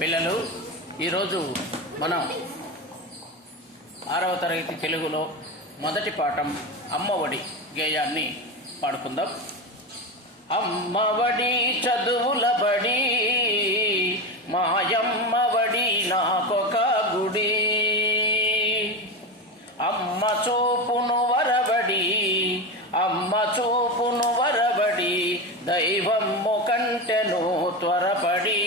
పిల్లలు, ఈరోజు మనం 6వ తరగతి తెలుగులో మొదటి పాఠం అమ్మఒడి గేయాన్ని పాడుకుందాం. అమ్మఒడి చదువుల బడి, మాయమ్మఒడి నాకొక గుడి. అమ్మ చూపును వరబడి, అమ్మ చూపును వరబడి, దైవమ్ము కంటెను త్వరపడి.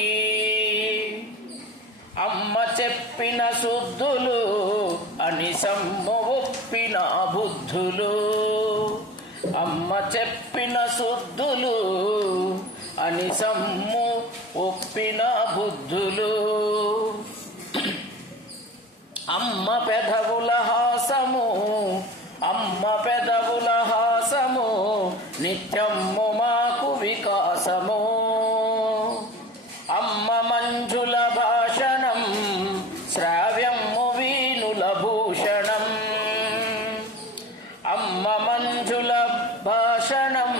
అమ్మ చెప్పిన శుద్ధులు అనిసమ్ము ఒప్పిన బుద్ధులు. అమ్మ చెప్పిన శుద్ధులు అనిసమ్ము ఒప్పిన బుద్ధులు. అమ్మ పెదవుల హాసము, అమ్మ పెదవుల హాసము, నిత్యమ్ము మాకు వికాసము. అమ్మ మంజుల భాషణం, శ్రావ్యమ్ము వీణుల భూషణం. అమ్మ మంజుల భాషణం,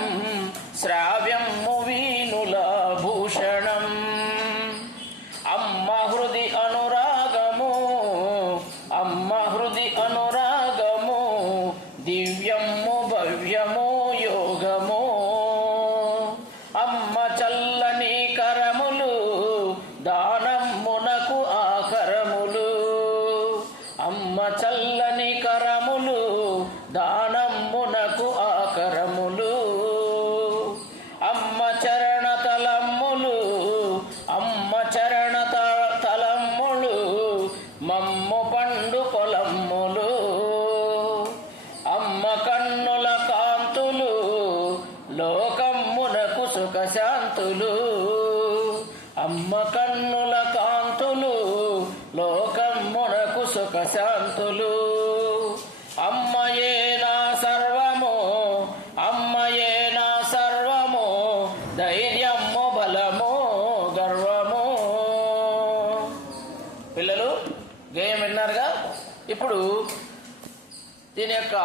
శ్రావ్యమ్ము వీణుల భూషణం. అమ్మ హృది అనురాగము, అమ్మ హృది అనురాగము, దివ్యము భవ్యము యోగము. అమ్మ చల్లని కరములు, దానమ్మునకు ఆకరములు. అమ్మ చల్లని కరములు, దానమ్మునకు ఆకరములు. అమ్మ చరణ తలమ్ములు, అమ్మ చరణ తలమ్ములు, మమ్ము పండు పొలమ్ములు. అమ్మ కన్నుల కాంతులు, లోకమ్మునకు సుఖశాంతులు. అమ్మ కన్నుల కాంతులు, లోకమ్మునకు సుఖశాంతులు. అమ్మయే నా సర్వము, అమ్మయే నా సర్వము, ధైర్యము బలము గర్వము. పిల్లలు, గేయం విన్నారుగా. ఇప్పుడు దీని యొక్క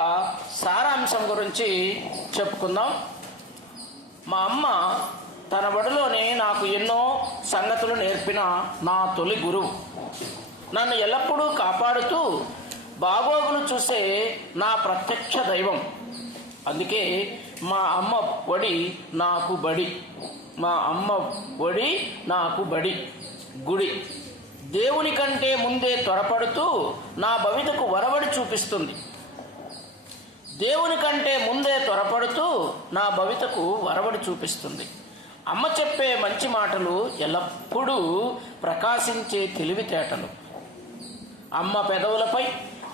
సారాంశం గురించి చెప్పుకుందాం. మా అమ్మ తన బడిలోనే నాకు ఎన్నో సంగతులు నేర్పిన నా తొలి గురువు. నన్ను ఎల్లప్పుడూ కాపాడుతూ బాగోగులు చూసే నా ప్రత్యక్ష దైవం. అందుకే మా అమ్మ ఒడి నాకు బడి, మా అమ్మ ఒడి నాకు బడి గుడి. దేవుని కంటే ముందే త్వరపడుతూ నా భవితకు వరవడి చూపిస్తుంది. దేవుని కంటే ముందే త్వరపడుతూ నా భవితకు వరవడి చూపిస్తుంది. అమ్మ చెప్పే మంచి మాటలు ఎల్లప్పుడూ ప్రకాశించే తెలివితేటలు. అమ్మ పెదవులపై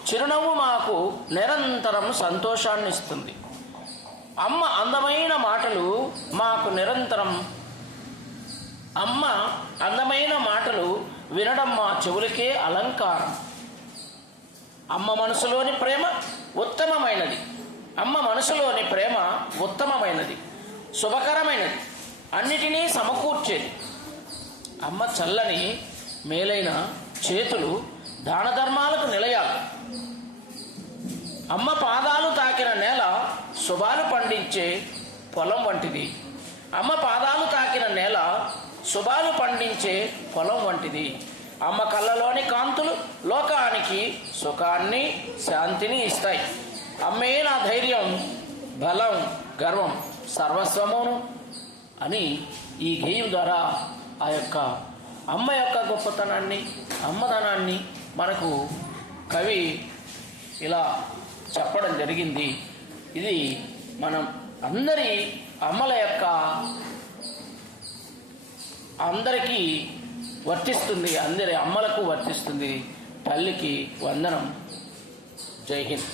చిరునవ్వు మాకు నిరంతరం సంతోషాన్ని ఇస్తుంది. అమ్మ అందమైన మాటలు మాకు నిరంతరం, అమ్మ అందమైన మాటలు వినడం మా చెవులకే అలంకారం. అమ్మ మనసులోని ప్రేమ ఉత్తమమైనది. అమ్మ మనసులోని ప్రేమ ఉత్తమమైనది, శుభకరమైనది, అన్నిటినీ సమకూర్చేది. అమ్మ చల్లని మేలైన చేతులు దాన ధర్మాలకు నిలయాలు. అమ్మ పాదాలు తాకిన నేల శుభాలు పండించే పొలం వంటిది. అమ్మ పాదాలు తాకిన నేల శుభాలు పండించే పొలం వంటిది. అమ్మ కళ్ళలోని కాంతులు లోకానికి సుఖాన్ని శాంతిని ఇస్తాయి. అమ్మే నా ధైర్యం, బలం, గర్వం, సర్వస్వమును అని ఈ గేయం ద్వారా ఆ యొక్క అమ్మ యొక్క గొప్పతనాన్ని, అమ్మదనాన్ని మనకు కవి ఇలా చెప్పడం జరిగింది. ఇది మనం అందరి అమ్మల యొక్క అందరికీ వర్తిస్తుంది, అందరి అమ్మలకు వర్తిస్తుంది. తల్లికి వందనం. జై హింద్.